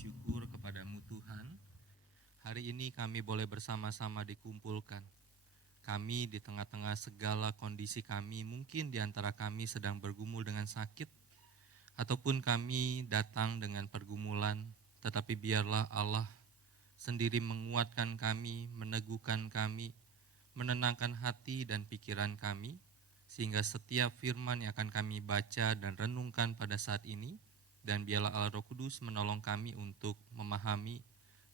bersyukur kepadamu Tuhan. Hari ini kami boleh bersama-sama dikumpulkan. Kami di tengah-tengah segala kondisi kami, mungkin di antara kami sedang bergumul dengan sakit, ataupun kami datang dengan pergumulan, tetapi biarlah Allah sendiri menguatkan kami, meneguhkan kami, menenangkan hati dan pikiran kami, sehingga setiap firman yang akan kami baca dan renungkan pada saat ini, dan biarlah Allah Roh Kudus menolong kami untuk memahami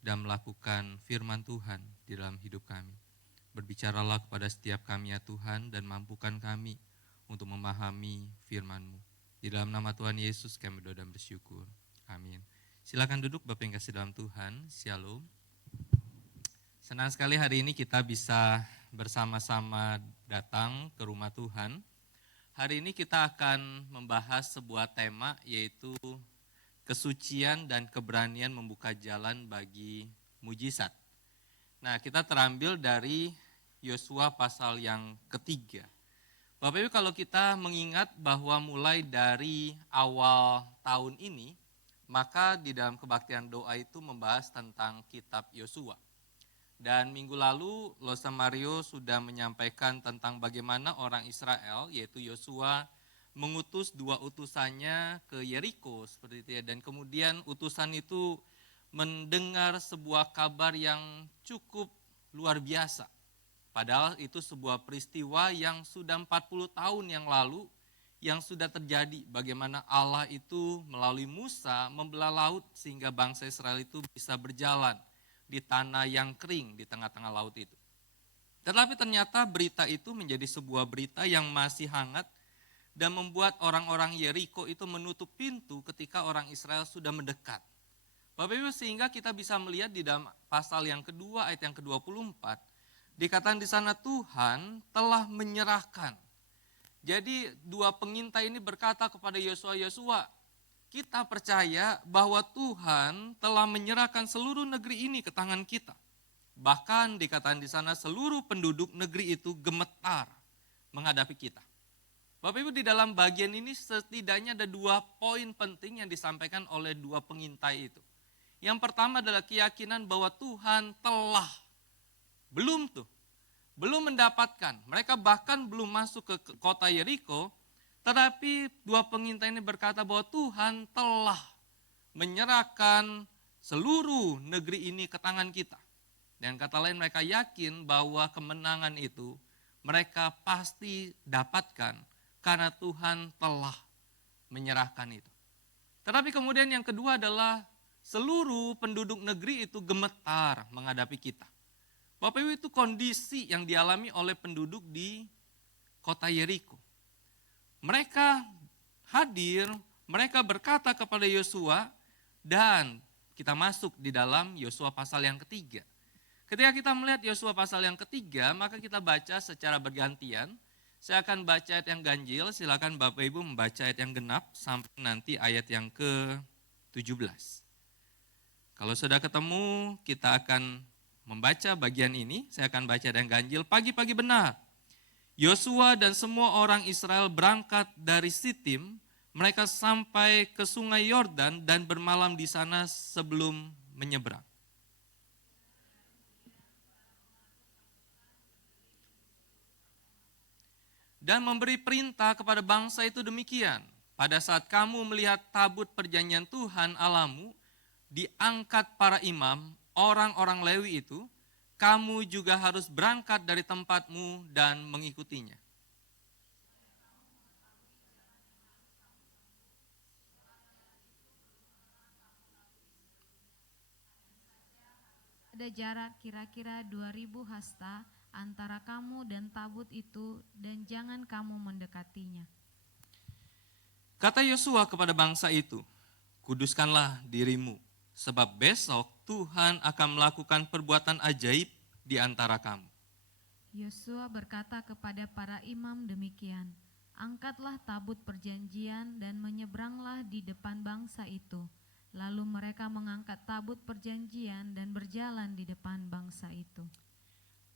dan melakukan firman Tuhan di dalam hidup kami. Berbicaralah kepada setiap kami ya Tuhan, dan mampukan kami untuk memahami firman-Mu. Di dalam nama Tuhan Yesus kami berdoa dan bersyukur. Amin. Silakan duduk Bapak yang kasih dalam Tuhan. Shalom. Senang sekali hari ini kita bisa bersama-sama datang ke rumah Tuhan. Hari ini kita akan membahas sebuah tema, yaitu kesucian dan keberanian membuka jalan bagi mujizat. Nah, kita terambil dari Yosua pasal yang ketiga. Bapak Ibu, kalau kita mengingat bahwa mulai dari awal tahun ini, maka di dalam kebaktian doa itu membahas tentang kitab Yosua. Dan minggu lalu Losa Mario sudah menyampaikan tentang bagaimana orang Israel, yaitu Yosua, mengutus dua utusannya ke Yeriko seperti itu ya. Dan kemudian utusan itu mendengar sebuah kabar yang cukup luar biasa. Padahal itu sebuah peristiwa yang sudah 40 tahun yang lalu yang sudah terjadi. Bagaimana Allah itu melalui Musa membelah laut sehingga bangsa Israel itu bisa berjalan di tanah yang kering di tengah-tengah laut itu. Tetapi ternyata berita itu menjadi sebuah berita yang masih hangat dan membuat orang-orang Yeriko itu menutup pintu ketika orang Israel sudah mendekat. Bapak Ibu, sehingga kita bisa melihat di dalam pasal yang kedua ayat yang ke-24, dikatakan di sana Tuhan telah menyerahkan. Jadi dua pengintai ini berkata kepada Yosua, kita percaya bahwa Tuhan telah menyerahkan seluruh negeri ini ke tangan kita. Bahkan dikatakan di sana seluruh penduduk negeri itu gemetar menghadapi kita. Bapak Ibu, di dalam bagian ini setidaknya ada dua poin penting yang disampaikan oleh dua pengintai itu. Yang pertama adalah keyakinan bahwa Tuhan telah, belum mendapatkan. Mereka bahkan belum masuk ke kota Yeriko, tetapi dua pengintai ini berkata bahwa Tuhan telah menyerahkan seluruh negeri ini ke tangan kita. Dan kata lain mereka yakin bahwa kemenangan itu mereka pasti dapatkan karena Tuhan telah menyerahkan itu. Tetapi kemudian yang kedua adalah seluruh penduduk negeri itu gemetar menghadapi kita. Bapak Ibu, itu kondisi yang dialami oleh penduduk di kota Yeriko. Mereka hadir, mereka berkata kepada Yosua, dan kita masuk di dalam Yosua pasal yang ketiga. Ketika kita melihat Yosua pasal yang ketiga, maka kita baca secara bergantian. Saya akan baca ayat yang ganjil, silakan Bapak Ibu membaca ayat yang genap sampai nanti ayat yang ke-17. Kalau sudah ketemu, kita akan membaca bagian ini. Saya akan baca ayat yang ganjil. Pagi-pagi benar, Yosua dan semua orang Israel berangkat dari Sitim, mereka sampai ke sungai Yordan dan bermalam di sana sebelum menyeberang. Dan memberi perintah kepada bangsa itu demikian, pada saat kamu melihat tabut perjanjian Tuhan Allahmu, diangkat para imam, orang-orang Lewi itu, kamu juga harus berangkat dari tempatmu dan mengikutinya. Ada jarak kira-kira 2000 hasta antara kamu dan tabut itu, dan jangan kamu mendekatinya. Kata Yosua kepada bangsa itu, kuduskanlah dirimu, sebab besok Tuhan akan melakukan perbuatan ajaib di antara kamu. Yosua berkata kepada para imam demikian, angkatlah tabut perjanjian dan menyeberanglah di depan bangsa itu. Lalu mereka mengangkat tabut perjanjian dan berjalan di depan bangsa itu.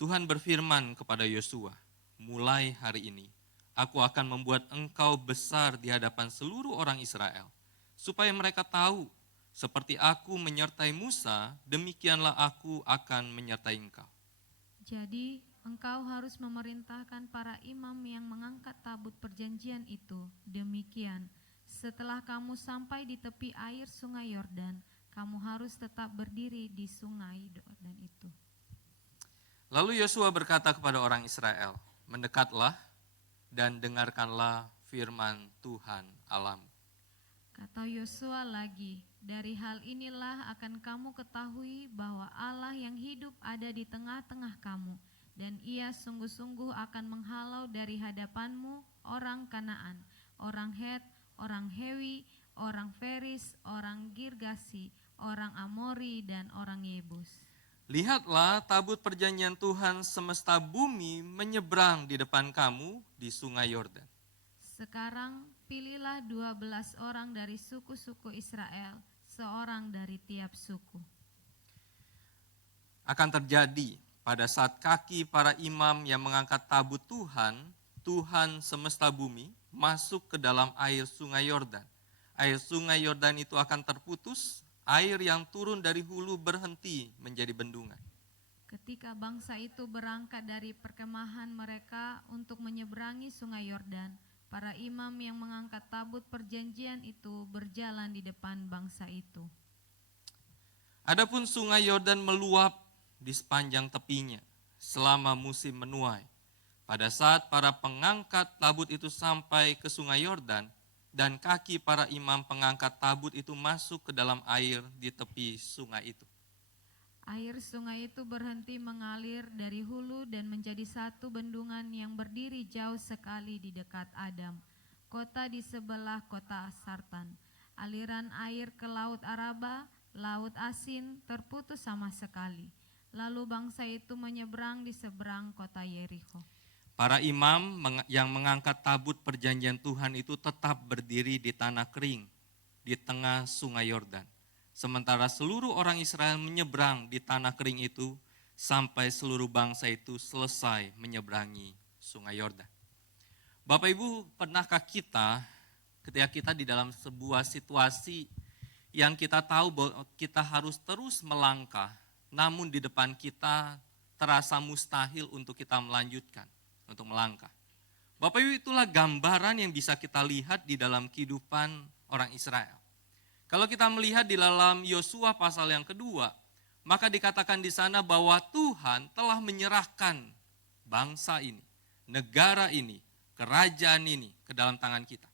Tuhan berfirman kepada Yosua, mulai hari ini aku akan membuat engkau besar di hadapan seluruh orang Israel, supaya mereka tahu Seperti aku menyertai Musa, demikianlah aku akan menyertai engkau. Jadi engkau harus memerintahkan para imam yang mengangkat tabut perjanjian itu. Demikian, setelah kamu sampai di tepi air sungai Yordan, kamu harus tetap berdiri di sungai Yordan itu. Lalu Yosua berkata kepada orang Israel, mendekatlah dan dengarkanlah firman Tuhan Allahmu. Kata Yosua lagi, dari hal inilah akan kamu ketahui bahwa Allah yang hidup ada di tengah-tengah kamu, dan ia sungguh-sungguh akan menghalau dari hadapanmu orang Kanaan, orang Het, orang Hewi, orang Feris, orang Girgasi, orang Amori, dan orang Yebus. Lihatlah, tabut perjanjian Tuhan semesta bumi menyeberang di depan kamu di sungai Yordan. Sekarang pilihlah 12 orang dari suku-suku Israel, seorang dari tiap suku. Akan terjadi pada saat kaki para imam yang mengangkat tabut Tuhan, Tuhan semesta bumi, masuk ke dalam air sungai Yordan. Air sungai Yordan itu akan terputus, air yang turun dari hulu berhenti menjadi bendungan. Ketika bangsa itu berangkat dari perkemahan mereka untuk menyeberangi sungai Yordan, para imam yang mengangkat tabut perjanjian itu berjalan di depan bangsa itu. Adapun sungai Yordan meluap di sepanjang tepinya selama musim menuai. Pada saat para pengangkat tabut itu sampai ke sungai Yordan, dan kaki para imam pengangkat tabut itu masuk ke dalam air di tepi sungai itu. Air sungai itu berhenti mengalir dari hulu dan menjadi satu bendungan yang berdiri jauh sekali di dekat Adam, kota di sebelah kota Sartan. Aliran air ke Laut Araba, Laut Asin, terputus sama sekali. Lalu bangsa itu menyeberang di seberang kota Yeriko. Para imam yang mengangkat tabut perjanjian Tuhan itu tetap berdiri di tanah kering di tengah sungai Yordan. Sementara seluruh orang Israel menyeberang di tanah kering itu sampai seluruh bangsa itu selesai menyeberangi sungai Yordan. Bapak Ibu, pernahkah kita ketika kita di dalam sebuah situasi yang kita tahu bahwa kita harus terus melangkah, namun di depan kita terasa mustahil untuk kita melanjutkan, untuk melangkah. Bapak Ibu, itulah gambaran yang bisa kita lihat di dalam kehidupan orang Israel. Kalau kita melihat di dalam Yosua pasal yang kedua, maka dikatakan di sana bahwa Tuhan telah menyerahkan bangsa ini, negara ini, kerajaan ini ke dalam tangan kita.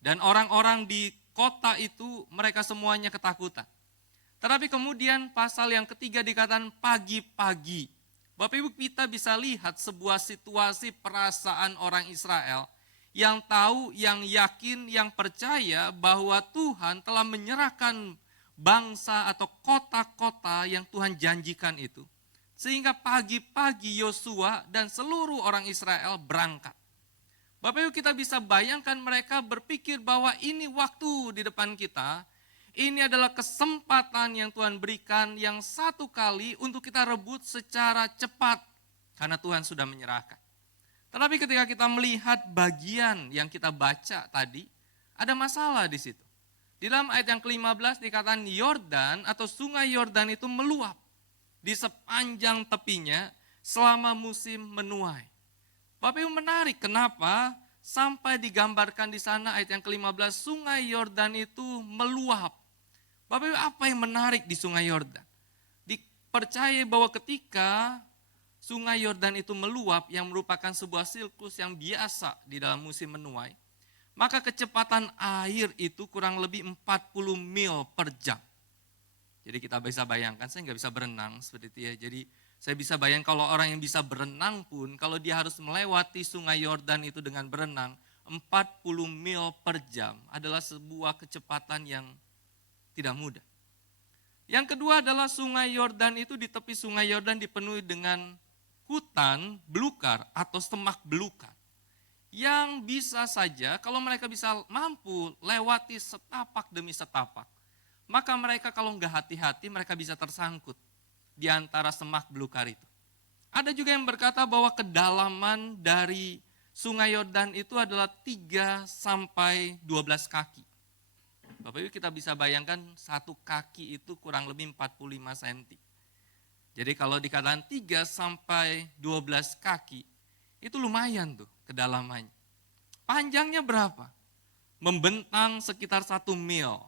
Dan orang-orang di kota itu mereka semuanya ketakutan. Tetapi kemudian pasal yang ketiga dikatakan pagi-pagi. Bapak Ibu, kita bisa lihat sebuah situasi perasaan orang Israel yang tahu, yang yakin, yang percaya bahwa Tuhan telah menyerahkan bangsa atau kota-kota yang Tuhan janjikan itu. Sehingga pagi-pagi Yosua dan seluruh orang Israel berangkat. Bapak Ibu, kita bisa bayangkan mereka berpikir bahwa ini waktu di depan kita, ini adalah kesempatan yang Tuhan berikan yang satu kali untuk kita rebut secara cepat karena Tuhan sudah menyerahkan. Tetapi ketika kita melihat bagian yang kita baca tadi, ada masalah di situ. Di dalam ayat yang ke-15 dikatakan Yordan atau sungai Yordan itu meluap di sepanjang tepinya selama musim menuai. Bapak Ibu, menarik kenapa sampai digambarkan di sana ayat yang ke-15 sungai Yordan itu meluap. Bapak Ibu, apa yang menarik di sungai Yordan? Dipercaya bahwa ketika sungai Yordan itu meluap yang merupakan sebuah siklus yang biasa di dalam musim menuai, maka kecepatan air itu kurang lebih 40 mil per jam. Jadi kita bisa bayangkan, saya nggak bisa berenang seperti itu ya. Jadi saya bisa bayangkan kalau orang yang bisa berenang pun, kalau dia harus melewati sungai Yordan itu dengan berenang, 40 mil per jam adalah sebuah kecepatan yang tidak mudah. Yang kedua adalah sungai Yordan itu di tepi sungai Yordan dipenuhi dengan hutan belukar atau semak belukar yang bisa saja kalau mereka bisa mampu lewati setapak demi setapak, maka mereka kalau nggak hati-hati mereka bisa tersangkut di antara semak belukar itu. Ada juga yang berkata bahwa kedalaman dari sungai Yordan itu adalah 3 sampai 12 kaki. Bapak Ibu kita bisa bayangkan satu kaki itu kurang lebih 45 cm. Jadi kalau dikatakan 3 sampai 12 kaki, itu lumayan tuh kedalamannya. Panjangnya berapa? Membentang sekitar 1 mil.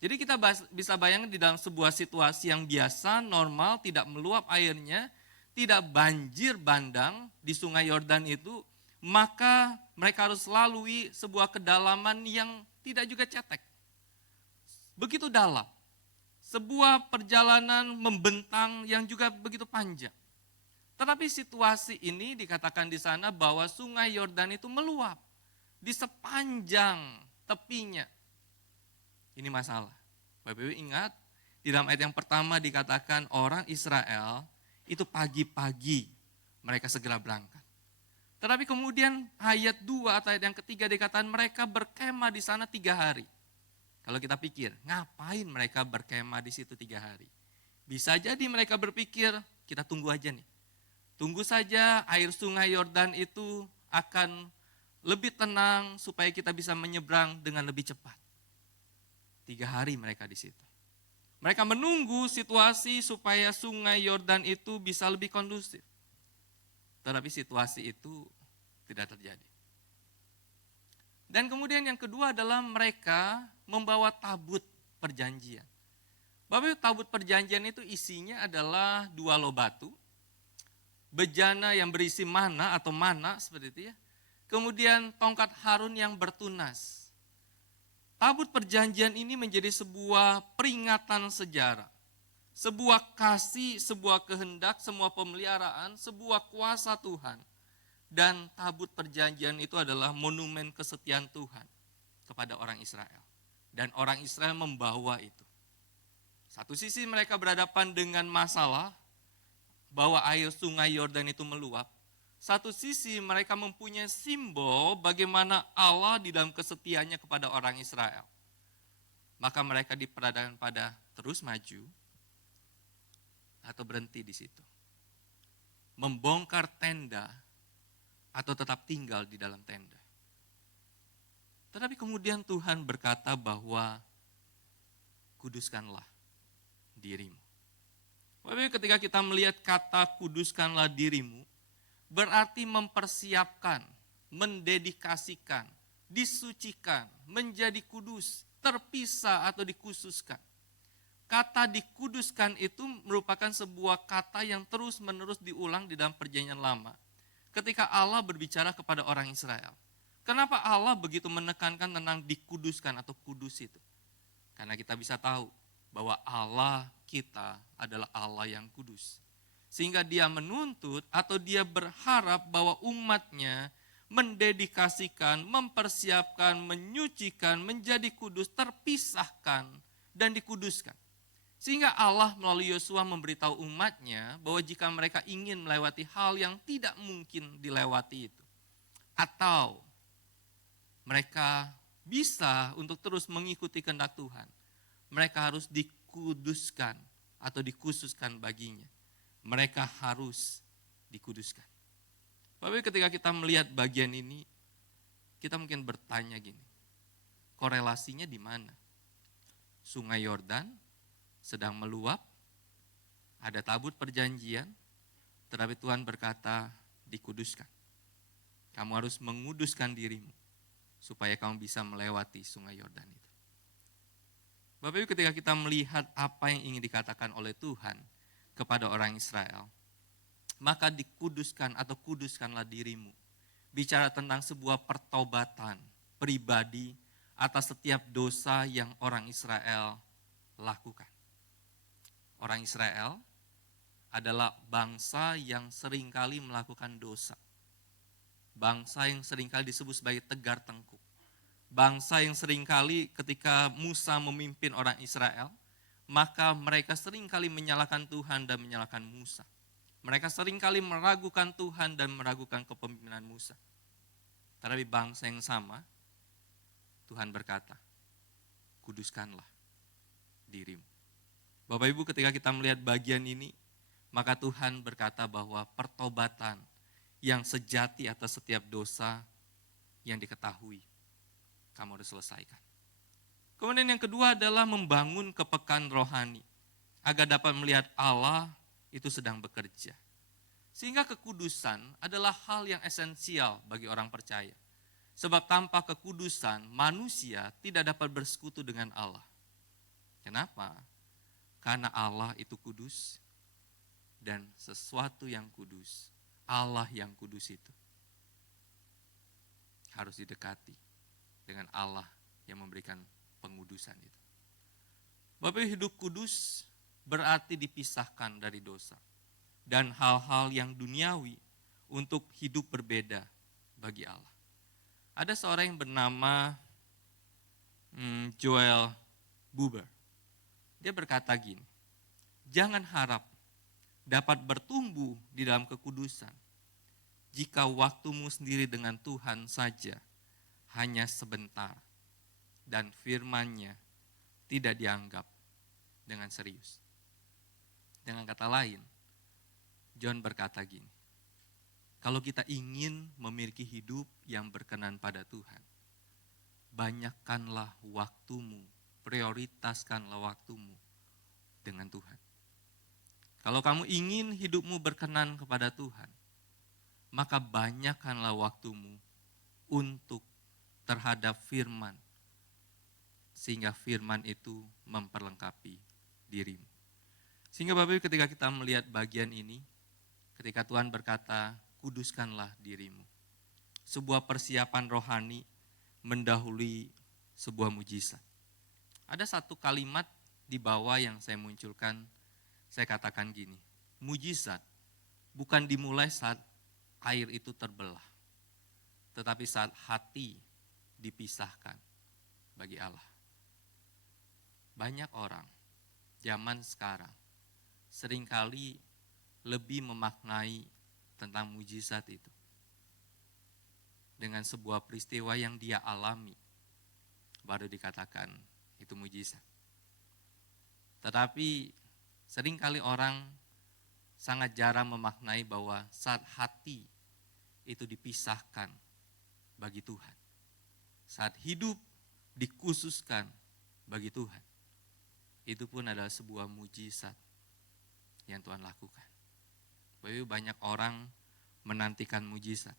Jadi kita bisa bayangkan di dalam sebuah situasi yang biasa, normal, tidak meluap airnya, tidak banjir bandang di sungai Yordan itu, maka mereka harus lalui sebuah kedalaman yang tidak juga cetek. Begitu dalam. Sebuah perjalanan membentang yang juga begitu panjang. Tetapi situasi ini dikatakan di sana bahwa sungai Yordan itu meluap di sepanjang tepinya. Ini masalah. Bapak Ibu ingat, di dalam ayat yang pertama dikatakan orang Israel itu pagi-pagi mereka segera berangkat. Tetapi kemudian ayat 2 atau ayat yang ketiga dikatakan mereka berkemah di sana 3 hari. Kalau kita pikir, ngapain mereka berkemah di situ 3 hari? Bisa jadi mereka berpikir, kita tunggu aja nih. Tunggu saja air sungai Yordan itu akan lebih tenang supaya kita bisa menyeberang dengan lebih cepat. 3 hari mereka di situ. Mereka menunggu situasi supaya sungai Yordan itu bisa lebih kondusif. Tetapi situasi itu tidak terjadi. Dan kemudian yang kedua adalah mereka membawa tabut perjanjian. Bapak tabut perjanjian itu isinya adalah 2 loh batu, bejana yang berisi mana atau mana seperti itu ya. Kemudian tongkat Harun yang bertunas. Tabut perjanjian ini menjadi sebuah peringatan sejarah. Sebuah kasih, sebuah kehendak, semua pemeliharaan, sebuah kuasa Tuhan. Dan tabut perjanjian itu adalah monumen kesetiaan Tuhan kepada orang Israel. Dan orang Israel membawa itu. Satu sisi mereka berhadapan dengan masalah bahwa air sungai Yordan itu meluap. Satu sisi mereka mempunyai simbol bagaimana Allah di dalam kesetiaannya kepada orang Israel. Maka mereka diperadakan pada terus maju atau berhenti di situ. Membongkar tenda atau tetap tinggal di dalam tenda. Tetapi kemudian Tuhan berkata bahwa kuduskanlah dirimu. Bapak ketika kita melihat kata kuduskanlah dirimu, berarti mempersiapkan, mendedikasikan, disucikan, menjadi kudus, terpisah atau dikhususkan. Kata dikuduskan itu merupakan sebuah kata yang terus-menerus diulang di dalam perjanjian lama. Ketika Allah berbicara kepada orang Israel. Kenapa Allah begitu menekankan tentang dikuduskan atau kudus itu? Karena kita bisa tahu bahwa Allah kita adalah Allah yang kudus. Sehingga dia menuntut atau dia berharap bahwa umatnya mendedikasikan, mempersiapkan, menyucikan, menjadi kudus, terpisahkan, dan dikuduskan. Sehingga Allah melalui Yosua memberitahu umatnya bahwa jika mereka ingin melewati hal yang tidak mungkin dilewati itu. Atau mereka bisa untuk terus mengikuti kehendak Tuhan. Mereka harus dikuduskan atau dikhususkan baginya. Mereka harus dikuduskan. Bapak ketika kita melihat bagian ini, kita mungkin bertanya gini, korelasinya di mana? Sungai Yordan sedang meluap, ada tabut perjanjian, tetapi Tuhan berkata, dikuduskan. Kamu harus menguduskan dirimu, supaya kamu bisa melewati sungai Yordan itu. Bapak Ibu ketika kita melihat apa yang ingin dikatakan oleh Tuhan kepada orang Israel, maka dikuduskan atau kuduskanlah dirimu. Bicara tentang sebuah pertobatan pribadi atas setiap dosa yang orang Israel lakukan. Orang Israel adalah bangsa yang seringkali melakukan dosa. Bangsa yang seringkali disebut sebagai tegar tengkuk. Bangsa yang seringkali ketika Musa memimpin orang Israel, maka mereka seringkali menyalahkan Tuhan dan menyalahkan Musa. Mereka seringkali meragukan Tuhan dan meragukan kepemimpinan Musa. Tetapi bangsa yang sama, Tuhan berkata, kuduskanlah dirimu. Bapak Ibu ketika kita melihat bagian ini, maka Tuhan berkata bahwa pertobatan yang sejati atas setiap dosa yang diketahui, kamu harus selesaikan. Kemudian yang kedua adalah membangun kepekaan rohani, agar dapat melihat Allah itu sedang bekerja. Sehingga kekudusan adalah hal yang esensial bagi orang percaya. Sebab tanpa kekudusan, manusia tidak dapat bersekutu dengan Allah. Kenapa? Karena Allah itu kudus, dan sesuatu yang kudus, Allah yang kudus itu, harus didekati dengan Allah yang memberikan pengudusan itu. Bapak, hidup kudus berarti dipisahkan dari dosa dan hal-hal yang duniawi untuk hidup berbeda bagi Allah. Ada seorang yang bernama Joel Buber. Dia berkata gini, jangan harap dapat bertumbuh di dalam kekudusan jika waktumu sendiri dengan Tuhan saja hanya sebentar dan firman-Nya tidak dianggap dengan serius. Dengan kata lain, John berkata gini, kalau kita ingin memiliki hidup yang berkenan pada Tuhan, banyakkanlah waktumu, prioritaskanlah waktumu dengan Tuhan. Kalau kamu ingin hidupmu berkenan kepada Tuhan, maka banyakkanlah waktumu untuk terhadap firman, sehingga firman itu memperlengkapi dirimu. Sehingga Bapak Ibu, ketika kita melihat bagian ini, ketika Tuhan berkata, kuduskanlah dirimu, sebuah persiapan rohani mendahului sebuah mujizat. Ada satu kalimat di bawah yang saya munculkan, saya katakan gini, mujizat bukan dimulai saat air itu terbelah, tetapi saat hati dipisahkan bagi Allah. Banyak orang zaman sekarang seringkali lebih memaknai tentang mujizat itu dengan sebuah peristiwa yang dia alami, baru dikatakan itu mujizat. Tetapi seringkali orang sangat jarang memaknai bahwa saat hati itu dipisahkan bagi Tuhan, saat hidup dikhususkan bagi Tuhan, itu pun adalah sebuah mujizat yang Tuhan lakukan. Banyak orang menantikan mujizat,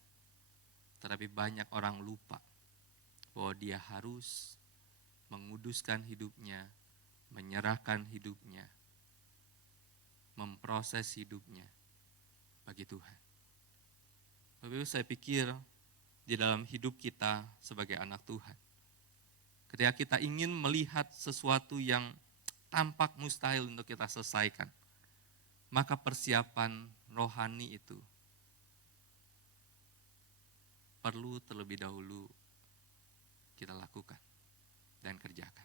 tetapi banyak orang lupa bahwa dia harus menguduskan hidupnya, menyerahkan hidupnya, memproses hidupnya bagi Tuhan. Bapak Ibu, saya pikir di dalam hidup kita sebagai anak Tuhan, ketika kita ingin melihat sesuatu yang tampak mustahil untuk kita selesaikan, maka persiapan rohani itu perlu terlebih dahulu kita lakukan dan kerjakan.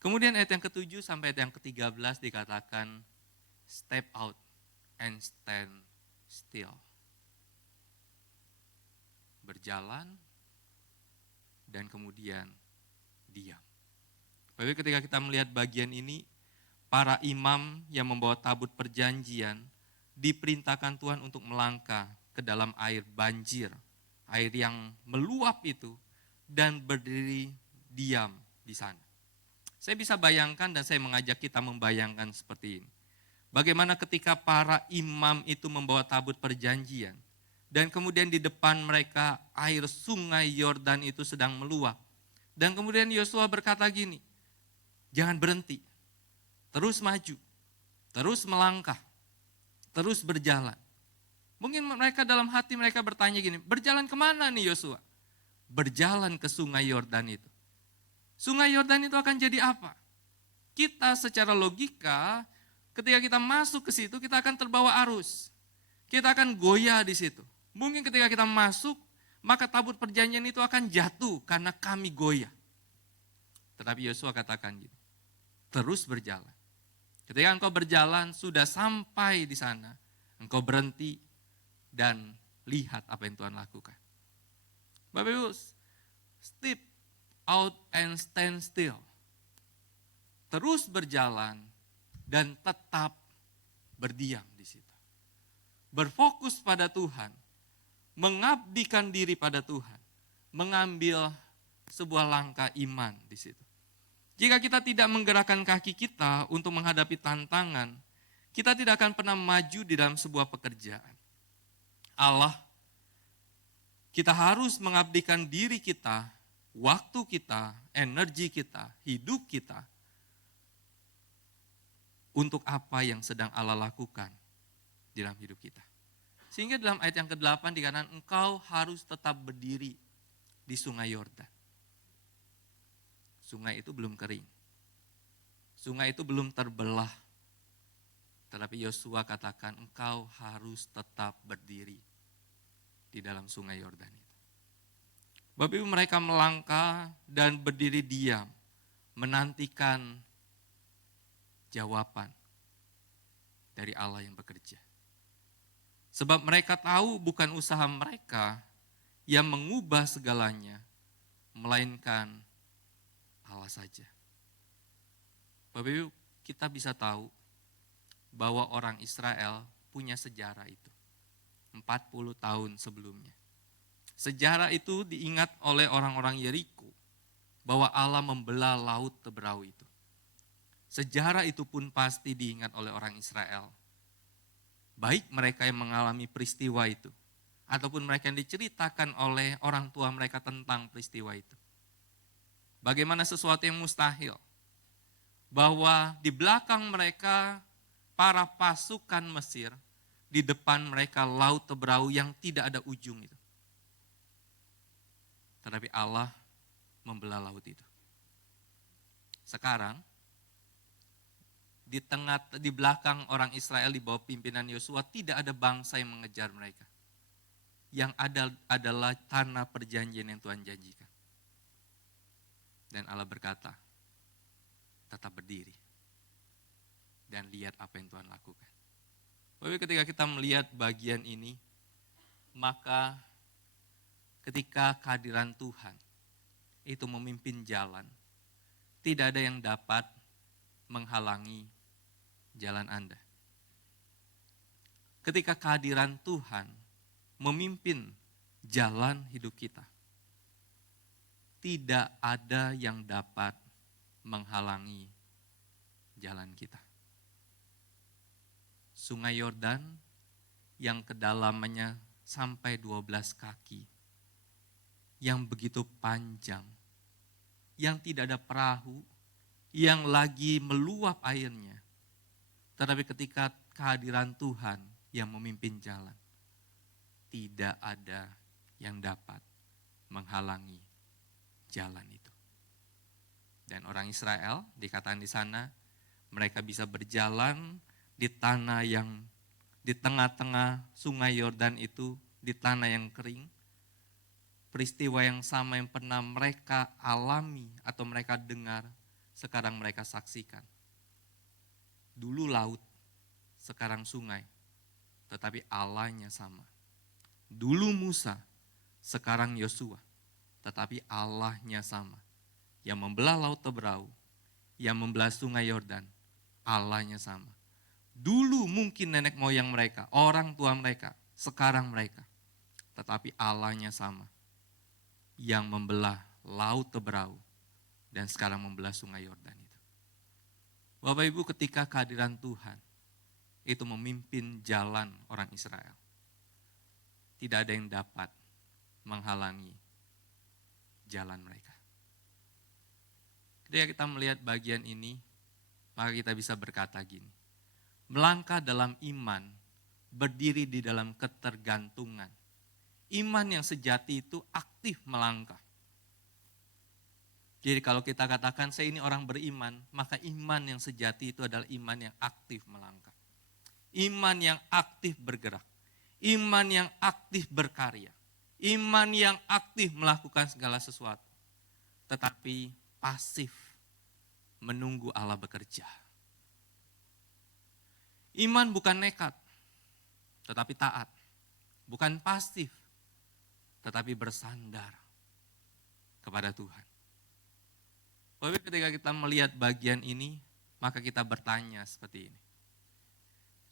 Kemudian ayat yang ke-7 sampai ayat yang ke-13 dikatakan, step out and stand still. Berjalan dan kemudian diam. Bapak, ketika kita melihat bagian ini, para imam yang membawa tabut perjanjian diperintahkan Tuhan untuk melangkah ke dalam air banjir, air yang meluap itu, dan berdiri diam di sana. Saya bisa bayangkan dan saya mengajak kita membayangkan seperti ini. Bagaimana ketika para imam itu membawa tabut perjanjian, dan kemudian di depan mereka air sungai Yordan itu sedang meluap. Dan kemudian Yosua berkata gini, jangan berhenti, terus maju, terus melangkah, terus berjalan. Mungkin mereka dalam hati mereka bertanya gini, berjalan kemana nih Yosua? Berjalan ke sungai Yordan itu. Sungai Yordan itu akan jadi apa? Kita secara logika, ketika kita masuk ke situ, kita akan terbawa arus. Kita akan goyah di situ. Mungkin ketika kita masuk, maka tabut perjanjian itu akan jatuh karena kami goyah. Tetapi Yosua katakan gitu, terus berjalan. Ketika engkau berjalan, sudah sampai di sana, engkau berhenti dan lihat apa yang Tuhan lakukan. Bapak Ibu, step out and stand still. Terus berjalan dan tetap berdiam di situ. Berfokus pada Tuhan, mengabdikan diri pada Tuhan, mengambil sebuah langkah iman di situ. Jika kita tidak menggerakkan kaki kita untuk menghadapi tantangan, kita tidak akan pernah maju di dalam sebuah pekerjaan. Allah, kita harus mengabdikan diri kita, waktu kita, energi kita, hidup kita, untuk apa yang sedang Allah lakukan di dalam hidup kita. Sehingga dalam ayat yang ke-8 dikatakan, engkau harus tetap berdiri di sungai Yordan. Sungai itu belum kering. Sungai itu belum terbelah. Tetapi Yosua katakan, engkau harus tetap berdiri di dalam sungai Yordan itu. Bapak Ibu, mereka melangkah dan berdiri diam, menantikan jawaban dari Allah yang bekerja. Sebab mereka tahu bukan usaha mereka yang mengubah segalanya, melainkan Allah saja. Bapak Ibu, kita bisa tahu bahwa orang Israel punya sejarah itu. 40 tahun sebelumnya. Sejarah itu diingat oleh orang-orang Yeriko bahwa Allah membelah laut Teberau itu. Sejarah itu pun pasti diingat oleh orang Israel. Baik mereka yang mengalami peristiwa itu, ataupun mereka yang diceritakan oleh orang tua mereka tentang peristiwa itu. Bagaimana sesuatu yang mustahil, bahwa di belakang mereka para pasukan Mesir, di depan mereka laut Teberau yang tidak ada ujung itu. Tetapi Allah membelah laut itu. Sekarang, di belakang orang Israel di bawah pimpinan Yosua tidak ada bangsa yang mengejar mereka. Yang ada adalah tanah perjanjian yang Tuhan janjikan. Dan Allah berkata, tetap berdiri dan lihat apa yang Tuhan lakukan. Tapi ketika kita melihat bagian ini, maka ketika kehadiran Tuhan itu memimpin jalan, tidak ada yang dapat menghalangi jalan Anda. Ketika kehadiran Tuhan memimpin jalan hidup kita, tidak ada yang dapat menghalangi jalan kita. Sungai Yordan yang kedalamannya sampai 12 kaki, yang begitu panjang, yang tidak ada perahu, yang lagi meluap airnya. Tetapi ketika kehadiran Tuhan yang memimpin jalan, tidak ada yang dapat menghalangi jalan itu. Dan orang Israel dikatakan di sana, mereka bisa berjalan di tanah yang di tengah-tengah sungai Yordan itu, di tanah yang kering. Peristiwa yang sama yang pernah mereka alami atau mereka dengar, sekarang mereka saksikan. Dulu laut, sekarang sungai, tetapi Allahnya sama. Dulu Musa, sekarang Yosua, tetapi Allahnya sama. Yang membelah laut Teberau, yang membelah sungai Yordan, Allahnya sama. Dulu mungkin nenek moyang mereka, orang tua mereka, sekarang mereka, tetapi Allahnya sama. Yang membelah laut Teberau dan sekarang membelah sungai Yordan itu. Bapak Ibu, ketika kehadiran Tuhan itu memimpin jalan orang Israel, tidak ada yang dapat menghalangi jalan mereka. Ketika kita melihat bagian ini, maka kita bisa berkata gini, melangkah dalam iman, berdiri di dalam ketergantungan. Iman yang sejati itu aktif melangkah. Jadi kalau kita katakan saya ini orang beriman, maka iman yang sejati itu adalah iman yang aktif melangkah. Iman yang aktif bergerak. Iman yang aktif berkarya. Iman yang aktif melakukan segala sesuatu. Tetapi pasif menunggu Allah bekerja. Iman bukan nekat, tetapi taat. Bukan pasif, tetapi bersandar kepada Tuhan. Tapi ketika kita melihat bagian ini, maka kita bertanya seperti ini.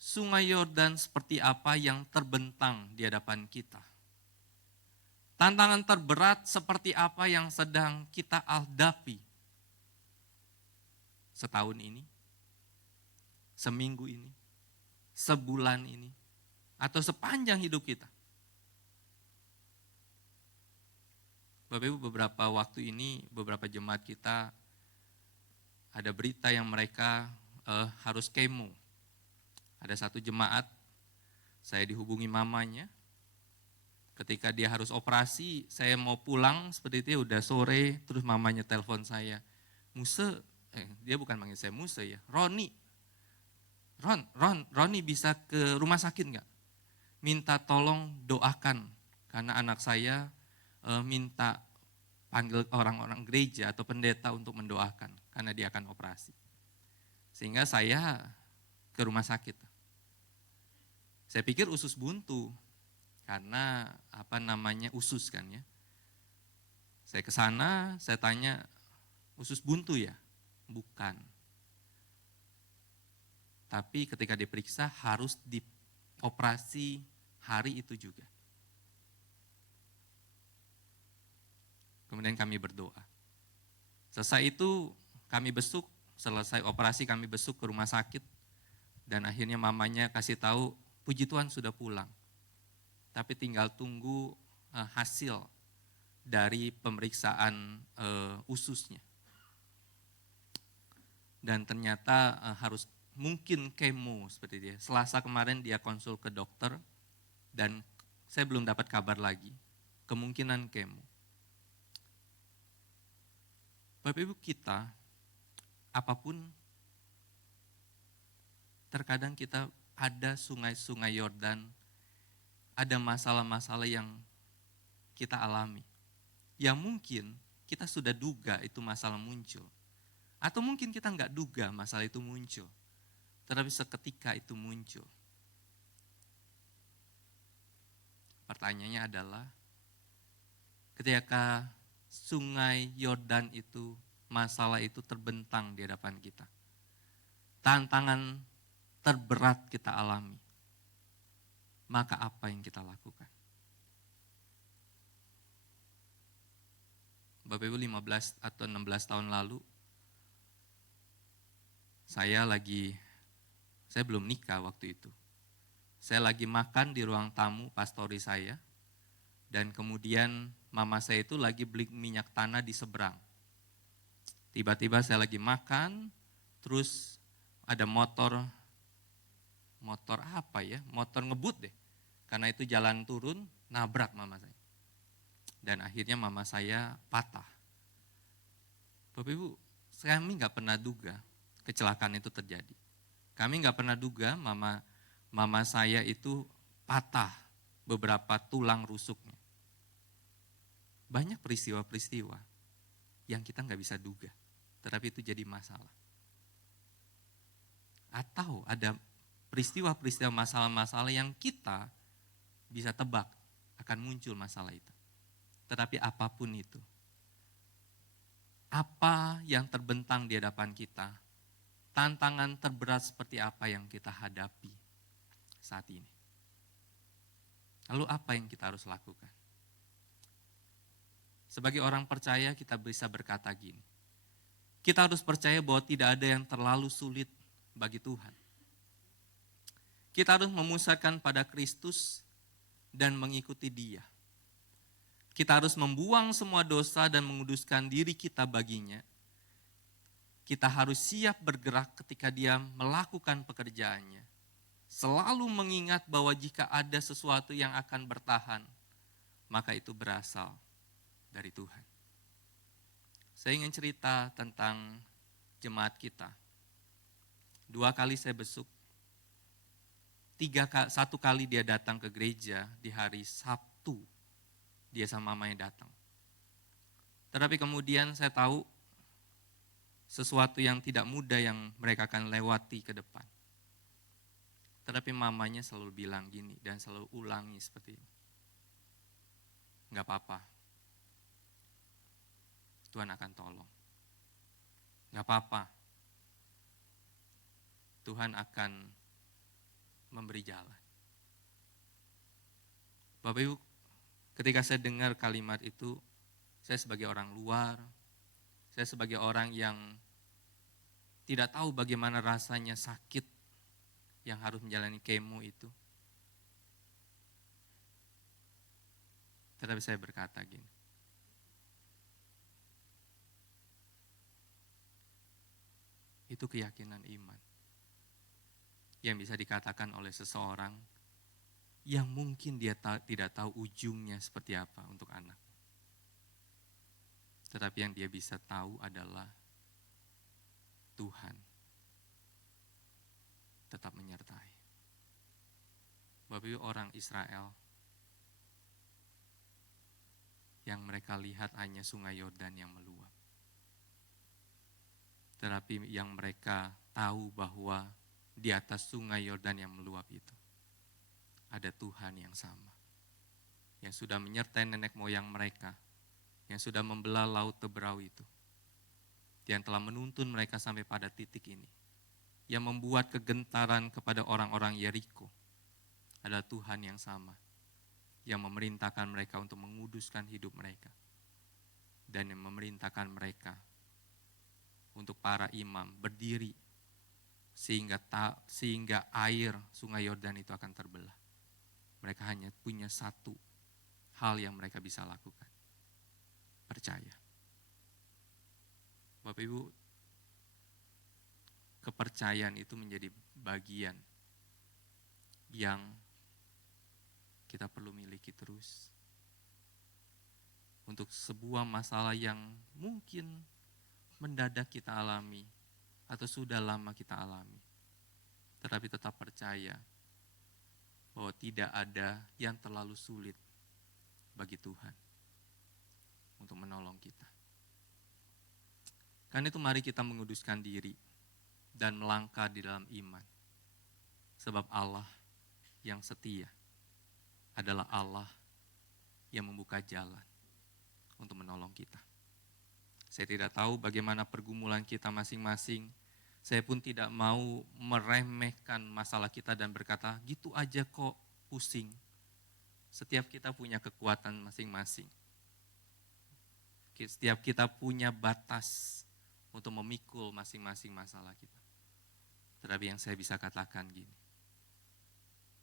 Sungai Yordan seperti apa yang terbentang di hadapan kita? Tantangan terberat seperti apa yang sedang kita hadapi? setahun ini, seminggu ini, sebulan ini, atau sepanjang hidup kita. Bapak Ibu, beberapa waktu ini, beberapa jemaat kita ada berita yang mereka harus kemo. Ada satu jemaat, saya dihubungi mamanya, ketika dia harus operasi, saya mau pulang seperti itu, udah sore, terus mamanya telepon saya, dia bukan manggil saya Muse ya, Roni bisa ke rumah sakit nggak? Minta tolong doakan, karena anak saya minta panggil orang-orang gereja atau pendeta untuk mendoakan, karena dia akan operasi. Sehingga saya ke rumah sakit. Saya pikir usus buntu, karena usus kan ya. Saya ke sana, saya tanya, usus buntu ya? Bukan. Tapi ketika diperiksa harus dioperasi hari itu juga. Kemudian kami berdoa. Selesai itu selesai operasi kami besuk ke rumah sakit. Dan akhirnya mamanya kasih tahu, puji Tuhan sudah pulang. Tapi tinggal tunggu hasil dari pemeriksaan ususnya. Dan ternyata harus mungkin kemo seperti dia. Selasa kemarin dia konsul ke dokter dan saya belum dapat kabar lagi. Kemungkinan kemo. Bapak Ibu, kita apapun, terkadang kita ada sungai-sungai Yordan, ada masalah-masalah yang kita alami. Yang mungkin kita sudah duga itu masalah muncul. Atau mungkin kita nggak duga masalah itu muncul. Tetapi seketika itu muncul. Pertanyaannya adalah, ketika sungai Yordan itu, masalah itu terbentang di hadapan kita. Tantangan terberat kita alami. Maka apa yang kita lakukan? Bapak Ibu, 15 atau 16 tahun lalu, saya belum nikah waktu itu. Saya lagi makan di ruang tamu pastori saya, dan kemudian mama saya itu lagi beli minyak tanah di seberang. Tiba-tiba saya lagi makan, terus ada motor ngebut deh. Karena itu jalan turun, nabrak mama saya. Dan akhirnya mama saya patah. Bapak Ibu, kami nggak pernah duga kecelakaan itu terjadi. Kami nggak pernah duga mama saya itu patah beberapa tulang rusuknya. Banyak peristiwa-peristiwa yang kita nggak bisa duga, tetapi itu jadi masalah. Atau ada peristiwa-peristiwa masalah-masalah yang kita bisa tebak akan muncul masalah itu. Tetapi apapun itu, apa yang terbentang di hadapan kita, tantangan terberat seperti apa yang kita hadapi saat ini. Lalu apa yang kita harus lakukan? Sebagai orang percaya kita bisa berkata gini, kita harus percaya bahwa tidak ada yang terlalu sulit bagi Tuhan. Kita harus memusatkan pada Kristus dan mengikuti Dia. Kita harus membuang semua dosa dan menguduskan diri kita baginya. Kita harus siap bergerak ketika Dia melakukan pekerjaannya. Selalu mengingat bahwa jika ada sesuatu yang akan bertahan, maka itu berasal dari Tuhan. Saya ingin cerita tentang jemaat kita. 2 kali saya besuk. 1 kali dia datang ke gereja di hari Sabtu. Dia sama mamanya datang. Tetapi kemudian saya tahu sesuatu yang tidak mudah yang mereka akan lewati ke depan. Tetapi mamanya selalu bilang gini dan selalu ulangi seperti ini. Enggak apa-apa. Tuhan akan tolong. Enggak apa-apa. Tuhan akan memberi jalan. Bapak Ibu, ketika saya dengar kalimat itu, saya sebagai orang luar, saya sebagai orang yang tidak tahu bagaimana rasanya sakit yang harus menjalani kemo itu. Tetapi saya berkata gini, itu keyakinan iman yang bisa dikatakan oleh seseorang yang mungkin dia tidak tahu ujungnya seperti apa untuk anak. Tetapi yang dia bisa tahu adalah Tuhan tetap menyertai. Bapak Ibu, orang Israel yang mereka lihat hanya sungai Yordan yang meluap. Tetapi yang mereka tahu bahwa di atas sungai Yordan yang meluap itu ada Tuhan yang sama, yang sudah menyertai nenek moyang mereka, yang sudah membelah laut Teberau itu, yang telah menuntun mereka sampai pada titik ini, yang membuat kegentaran kepada orang-orang Yeriko, adalah Tuhan yang sama, yang memerintahkan mereka untuk menguduskan hidup mereka, dan yang memerintahkan mereka untuk para imam berdiri sehingga air sungai Yordan itu akan terbelah. Mereka hanya punya satu hal yang mereka bisa lakukan, percaya. Bapak Ibu, kepercayaan itu menjadi bagian yang kita perlu miliki terus untuk sebuah masalah yang mungkin mendadak kita alami atau sudah lama kita alami, tetapi tetap percaya bahwa tidak ada yang terlalu sulit bagi Tuhan untuk menolong kita. Karena itu mari kita menguduskan diri dan melangkah di dalam iman. Sebab Allah yang setia adalah Allah yang membuka jalan untuk menolong kita. Saya tidak tahu bagaimana pergumulan kita masing-masing. Saya pun tidak mau meremehkan masalah kita dan berkata, gitu aja kok pusing. Setiap kita punya kekuatan masing-masing. Setiap kita punya batas untuk memikul masing-masing masalah kita. Tetapi yang saya bisa katakan gini,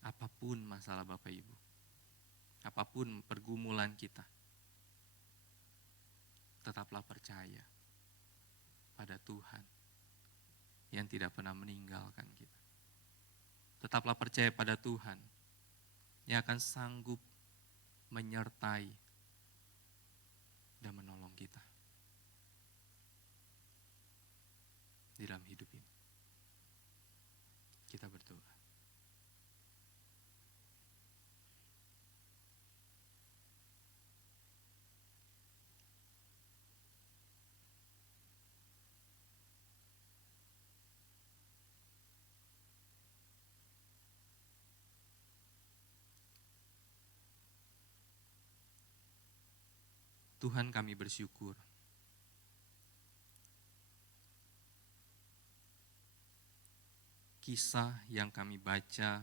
apapun masalah Bapak Ibu, apapun pergumulan kita, tetaplah percaya pada Tuhan yang tidak pernah meninggalkan kita. Tetaplah percaya pada Tuhan yang akan sanggup menyertai dan menolong kita di dalam hidup ini. Kita berdoa. Tuhan, kami bersyukur kisah yang kami baca,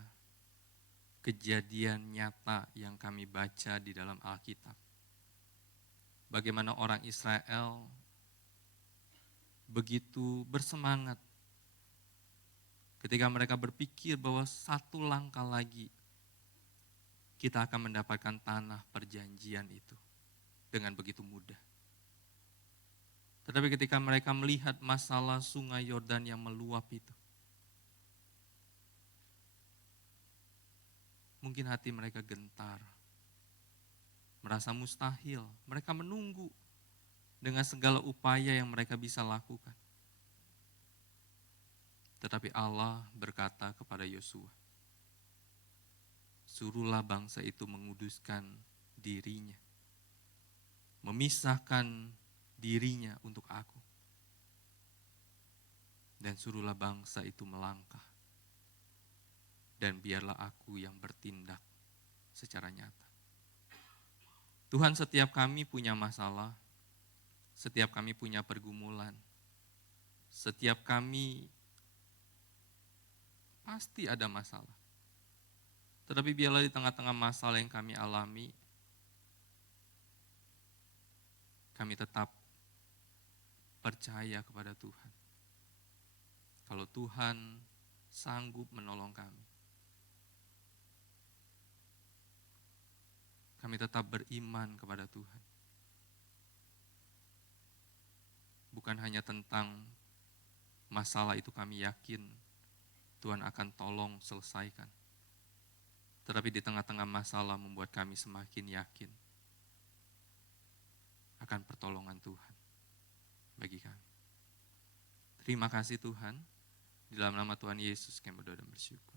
kejadian nyata yang kami baca di dalam Alkitab. Bagaimana orang Israel begitu bersemangat ketika mereka berpikir bahwa satu langkah lagi kita akan mendapatkan tanah perjanjian itu dengan begitu mudah. Tetapi ketika mereka melihat masalah sungai Yordan yang meluap itu, mungkin hati mereka gentar, merasa mustahil. Mereka menunggu dengan segala upaya yang mereka bisa lakukan. Tetapi Allah berkata kepada Yosua, suruhlah bangsa itu menguduskan dirinya, memisahkan dirinya untuk aku. Dan suruhlah bangsa itu melangkah. Dan biarlah aku yang bertindak secara nyata. Tuhan, setiap kami punya masalah, setiap kami punya pergumulan, setiap kami pasti ada masalah. Tetapi biarlah di tengah-tengah masalah yang kami alami, kami tetap percaya kepada Tuhan. kalau Tuhan sanggup menolong kami. Kami tetap beriman kepada Tuhan. Bukan hanya tentang masalah itu kami yakin Tuhan akan tolong selesaikan. Tetapi di tengah-tengah masalah membuat kami semakin yakin akan pertolongan Tuhan bagi kami. Terima kasih Tuhan. Di dalam nama Tuhan Yesus kami berdoa dan bersyukur.